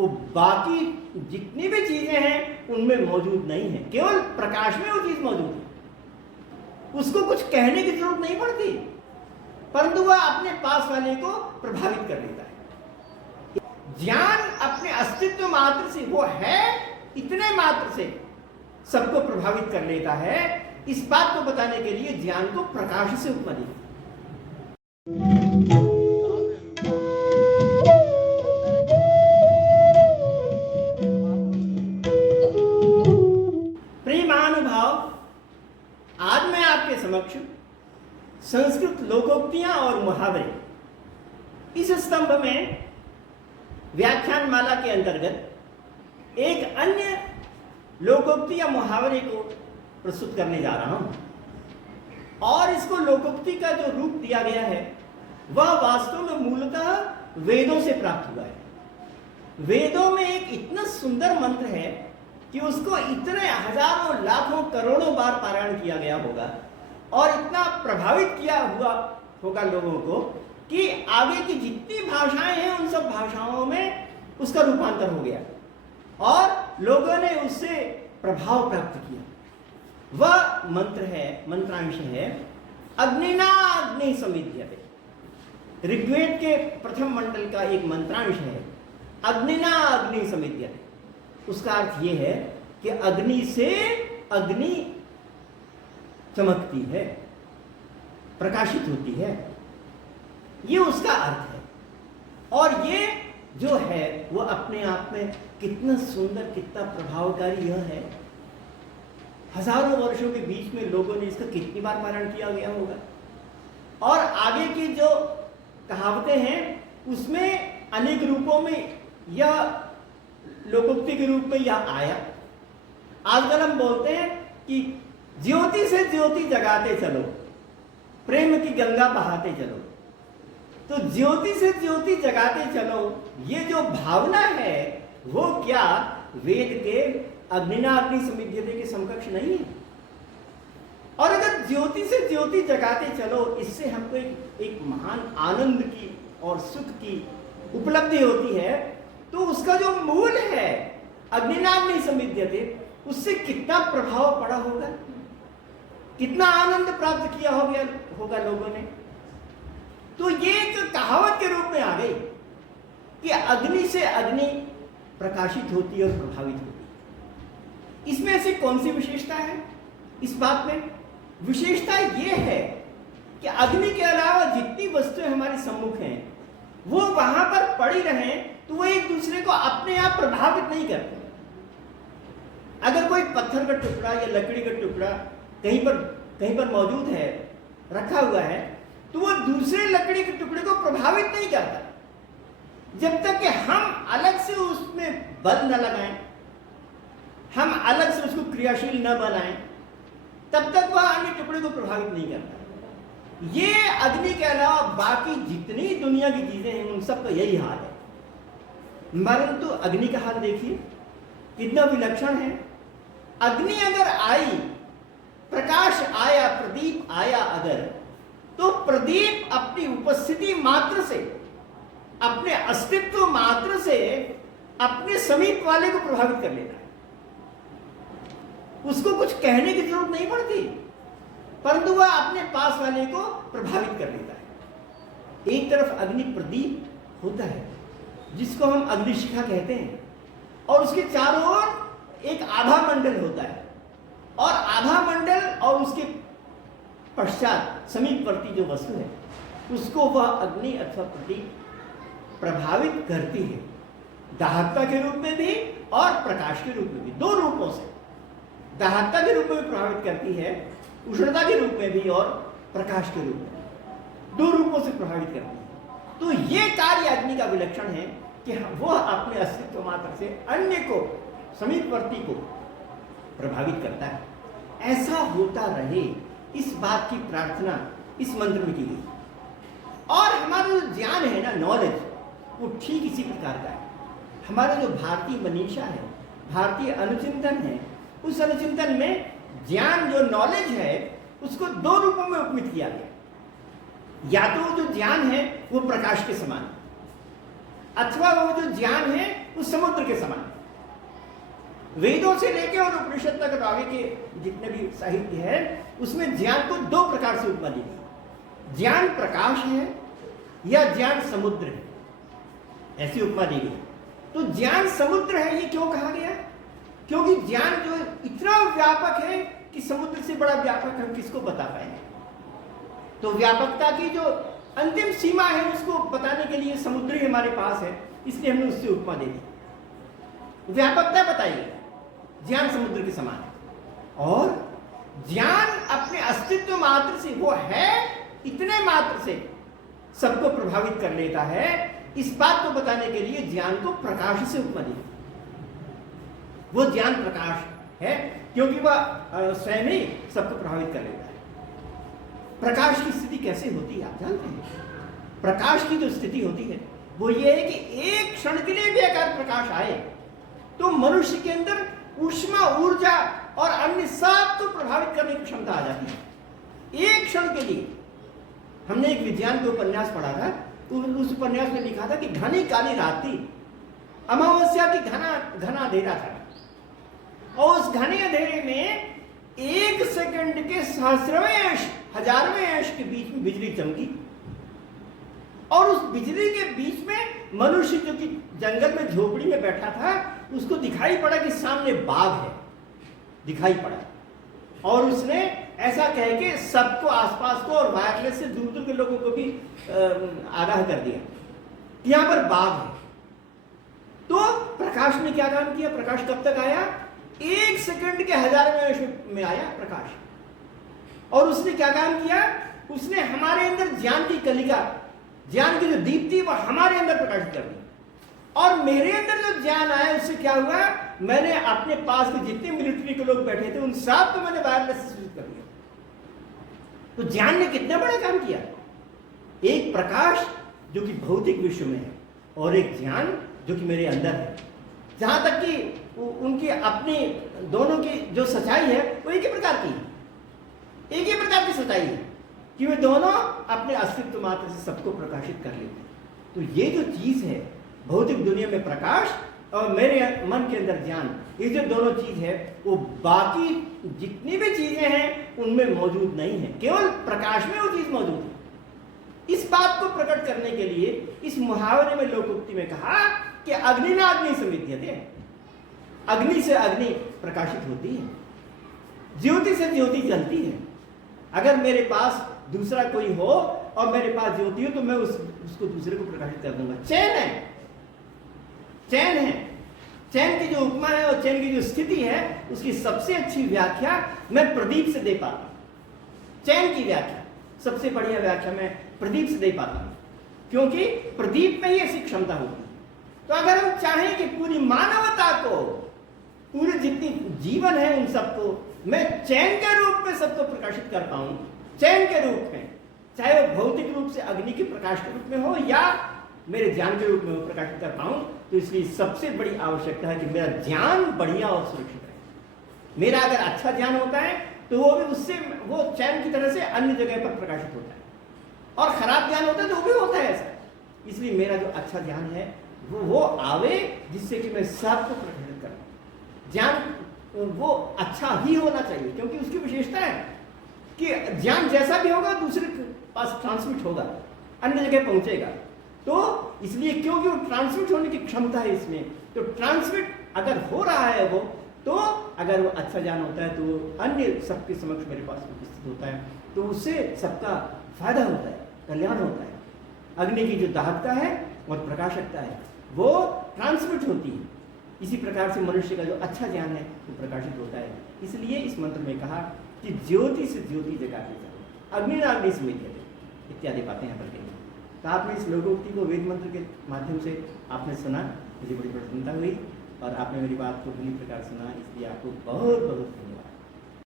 वो बाकी जितनी भी चीजें हैं उनमें मौजूद नहीं है, केवल प्रकाश में वो चीज मौजूद है। उसको कुछ कहने की जरूरत नहीं पड़ती, परंतु वह अपने पास वाले को प्रभावित कर लेता है। ज्ञान अपने अस्तित्व मात्र से, वो है इतने मात्र से सबको प्रभावित कर लेता है। इस बात को बताने के लिए ज्ञान को प्रकाश से उपमा दी। प्रियमानुभाव, आज मैं आपके समक्ष संस्कृत लोकोक्तियां और मुहावरे, इस स्तंभ में व्याख्यान माला के अंतर्गत एक अन्य लोकोक्ति या मुहावरे को प्रस्तुत करने जा रहा हूं। और इसको लोकोक्ति का जो रूप दिया गया है वह वास्तव में मूलतः वेदों से प्राप्त हुआ है। वेदों में एक इतना सुंदर मंत्र है कि उसको इतने हजारों लाखों करोड़ों बार पारायण किया गया होगा और इतना प्रभावित किया हुआ होगा लोगों को कि आगे की जितनी भाषाएं हैं उन सब भाषाओं में उसका रूपांतर हो गया और लोगों ने उससे प्रभाव प्राप्त किया। वह मंत्र है, मंत्रांश है, अग्निना अग्नि समिध्यते। ऋग्वेद के प्रथम मंडल का एक मंत्रांश है, अग्निना अग्नि समिध्यते। उसका अर्थ यह है कि अग्नि से अग्नि चमकती है, प्रकाशित होती है, ये उसका अर्थ है। और ये जो है वो अपने आप में कितना सुंदर, कितना प्रभावकारी यह है। हजारों वर्षों के बीच में लोगों ने इसका कितनी बार पारायण किया गया होगा। और आगे की जो कहावतें हैं उसमें अनेक रूपों में यह लोकोक्ति के रूप में यह आया। आजकल हम बोलते हैं कि ज्योति से ज्योति जगाते चलो, प्रेम की गंगा बहाते चलो। तो ज्योति से ज्योति जगाते चलो, ये जो भावना है वो क्या वेद के अग्निना अग्नि समिध्यते के समकक्ष नहीं है। और अगर ज्योति से ज्योति जगाते चलो, इससे हमको एक महान आनंद की और सुख की उपलब्धि होती है, तो उसका जो मूल है अग्निना अग्नि समिध्यते, उससे कितना प्रभाव पड़ा होगा, कितना आनंद प्राप्त किया होगा लोगों ने। तो ये जो कहावत के रूप में आ गई कि अग्नि से अग्नि प्रकाशित होती है और प्रभावित होती है। इसमें ऐसी कौन सी विशेषता है? इस बात में विशेषता यह है कि अग्नि के अलावा जितनी वस्तुएं हमारे सम्मुख हैं वो वहां पर पड़ी रहें तो वो एक दूसरे को अपने आप प्रभावित नहीं करते। अगर कोई पत्थर का टुकड़ा या लकड़ी का टुकड़ा कहीं पर मौजूद है, रखा हुआ है, तो वो दूसरे लकड़ी के टुकड़े को प्रभावित नहीं करता जब तक कि हम अलग से उसमें बल न लगाएं, हम अलग से उसको क्रियाशील न बनाएं, तब तक वह अन्य टुकड़े को प्रभावित नहीं करता। ये अग्नि के अलावा बाकी जितनी दुनिया की चीजें हैं उन सब का यही हाल है। परंतु अग्नि का हाल देखिए कितना विलक्षण है। अग्नि अगर आई, प्रकाश आया, प्रदीप आया अगर, तो प्रदीप अपनी उपस्थिति मात्र से, अपने अस्तित्व मात्र से अपने समीप वाले को प्रभावित कर लेता है। उसको कुछ कहने की जरूरत नहीं पड़ती, परंतु वह अपने पास वाले को प्रभावित कर लेता है। एक तरफ अग्नि प्रदीप होता है जिसको हम अग्निशिखा कहते हैं, और उसके चारों ओर एक आभा मंडल होता है, और आभा मंडल और उसके पश्चात समीपवर्ती जो वस्तु है उसको वह अग्नि अथवा प्रदीप प्रभावित करती है, दाहकता के रूप में भी और प्रकाश के रूप में भी। दो रूपों से, दाहकता के रूप में भी प्रभावित करती है, उष्णता के रूप में भी और प्रकाश के रूप में, दो रूपों से प्रभावित करती है। तो ये कार्य अग्नि का विलक्षण है कि वह अपने अस्तित्व मात्र से अन्य को, समीपवर्ती को प्रभावित करता है। ऐसा होता रहे, इस बात की प्रार्थना इस मंत्र में की गई। और हमारा जो ज्ञान है ना, नॉलेज, वो ठीक इसी प्रकार का है। हमारा जो भारतीय मनीषा है, भारतीय अनुचिंतन है, उस अनुचिंतन में ज्ञान, जो नॉलेज है, उसको दो रूपों में उपमित किया गया। या तो वो जो ज्ञान है वो प्रकाश के समान, अथवा वो जो ज्ञान है उस समुद्र के समान है। वेदों से लेके और उपनिषद तक आगे के जितने भी साहित्य है उसमें ज्ञान को दो प्रकार से उपमा दी गई। ज्ञान प्रकाश है या ज्ञान समुद्र है, ऐसी उपमा दी गई। तो ज्ञान समुद्र है ये क्यों कहा गया? क्योंकि ज्ञान जो इतना व्यापक है कि समुद्र से बड़ा व्यापक हम किसको बता पाएंगे। तो व्यापकता की जो अंतिम सीमा है उसको बताने के लिए समुद्र ही हमारे पास है, इसलिए हमने उससे उपमा दे दी। व्यापकता बताइए, ज्ञान समुद्र के समान है और ज्ञान अपने अस्तित्व मात्र से, वो है इतने मात्र से सबको प्रभावित कर लेता है। इस बात को बताने के लिए ज्ञान को प्रकाश से उपमा दी। वो ज्ञान प्रकाश है क्योंकि वह स्वयं ही सबको प्रभावित कर लेता है। प्रकाश की स्थिति कैसे होती है आप जानते हैं? प्रकाश की जो स्थिति होती है वो ये है कि एक क्षण के लिए भी अगर प्रकाश आए तो मनुष्य के अंदर ऊष्मा, ऊर्जा और अन्य सब को प्रभावित करने की क्षमता आ जाती है एक क्षण के लिए। हमने एक विज्ञान के उपन्यास पढ़ा था, तो उस उपन्यास में लिखा था कि घनी काली रात थी, अमावस्या की घना अंधेरा था और उस घने अंधेरे में एक सेकंड के सहस्रवें अंश, हजारवें अंश के बीच में बिजली चमकी और उस बिजली के बीच में मनुष्य जो कि जंगल में झोपड़ी में बैठा था उसको दिखाई पड़ा कि सामने बाघ है, दिखाई पड़ा और उसने ऐसा कह के सबको, आसपास को और वायरलेस से दूर दूर के लोगों को भी आगाह कर दिया कि यहां पर बाघ है। तो प्रकाश ने क्या काम किया? प्रकाश कब तक आया? एक सेकंड के हजारवें में आया प्रकाश। और उसने क्या काम किया? उसने हमारे अंदर ज्ञान की कलिका, ज्ञान की जो दीप्ति वो हमारे अंदर प्रकाशित कर दी और मेरे अंदर जो ज्ञान आया उससे क्या हुआ? मैंने अपने पास के जितने मिलिट्री के लोग बैठे थे उन सब को मैंने वायरलेस से सूचित कर दिया। तो ज्ञान ने कितना बड़ा काम किया। एक प्रकाश जो कि भौतिक विश्व में है और एक ज्ञान जो कि मेरे अंदर है। जहां तक कि उनकी अपनी दोनों की जो सच्चाई है वो एक ही प्रकार की, एक ही प्रकार की सच्चाई है कि वे दोनों अपने अस्तित्व मात्र से सबको प्रकाशित कर लेते हैं। तो ये जो चीज है भौतिक दुनिया में प्रकाश और मेरे मन के अंदर ज्ञान, ये जो दोनों चीज है वो बाकी जितनी भी चीजें हैं उनमें मौजूद नहीं है, केवल प्रकाश में वो चीज मौजूद है। इस बात को प्रकट करने के लिए इस मुहावरे में लोकोक्ति में कहा कि अग्नि ना अग्नि समिध्यते, अग्नि से अग्नि प्रकाशित होती है, ज्योति से ज्योति जलती है। अगर मेरे पास दूसरा कोई हो और मेरे पास ज्योति हो तो मैं उसको दूसरे को प्रकाशित कर दूंगा। चैन है, चैन है, चैन की जो उपमा है और चैन की जो स्थिति है उसकी सबसे अच्छी व्याख्या मैं प्रदीप से दे पाता हूं। चैन की व्याख्या सबसे बढ़िया व्याख्या मैं प्रदीप से दे पाता हूं क्योंकि प्रदीप में ही ऐसी क्षमता होती है। तो अगर हम चाहें कि पूरी मानवता को, पूरे जितनी जीवन है उन सबको मैं चैन के रूप में सबको प्रकाशित कर पाऊं, चैन के रूप में, चाहे वो भौतिक रूप से अग्नि के प्रकाश के रूप में हो या मेरे ज्ञान के रूप में वो प्रकाशित कर पाऊं, तो इसलिए सबसे बड़ी आवश्यकता है कि मेरा ज्ञान बढ़िया और सुरक्षित रहे। मेरा अगर अच्छा ज्ञान होता है तो वो भी उससे, वो चैन की तरह से अन्य जगह पर प्रकाशित होता है और खराब ज्ञान होता है तो वो भी होता है ऐसा। इसलिए मेरा जो अच्छा ज्ञान है वो आवे जिससे कि मैं सबको प्रकटित करूं। ज्ञान वो अच्छा ही होना चाहिए क्योंकि उसकी विशेषता है कि ज्ञान जैसा भी होगा दूसरे के पास ट्रांसमिट होगा, अन्य जगह पहुंचेगा। तो इसलिए क्योंकि वो ट्रांसमिट होने की क्षमता है इसमें, तो ट्रांसमिट अगर हो रहा है वो, तो अगर वो अच्छा ज्ञान होता है तो अन्य सबके समक्ष मेरे पास उपस्थित होता है तो उससे सबका फायदा होता है, कल्याण होता है। अग्नि की जो दाहकता है और प्रकाशकता है वो ट्रांसमिट होती है। इसी प्रकार से मनुष्य का जो अच्छा ज्ञान है वो प्रकाशित होता है। इसलिए इस मंत्र में कहा कि ज्योति से ज्योति जगाते जाओ, अग्नि ना अग्नि समिध्यते इत्यादि बातें यहाँ पर कही। तो आपने इस लोकोक्ति को वेद मंत्र के माध्यम से आपने सुना, मुझे बड़ी प्रसन्नता हुई और आपने मेरी बात को पूरी प्रकार सुना, इसलिए आपको बहुत बहुत धन्यवाद।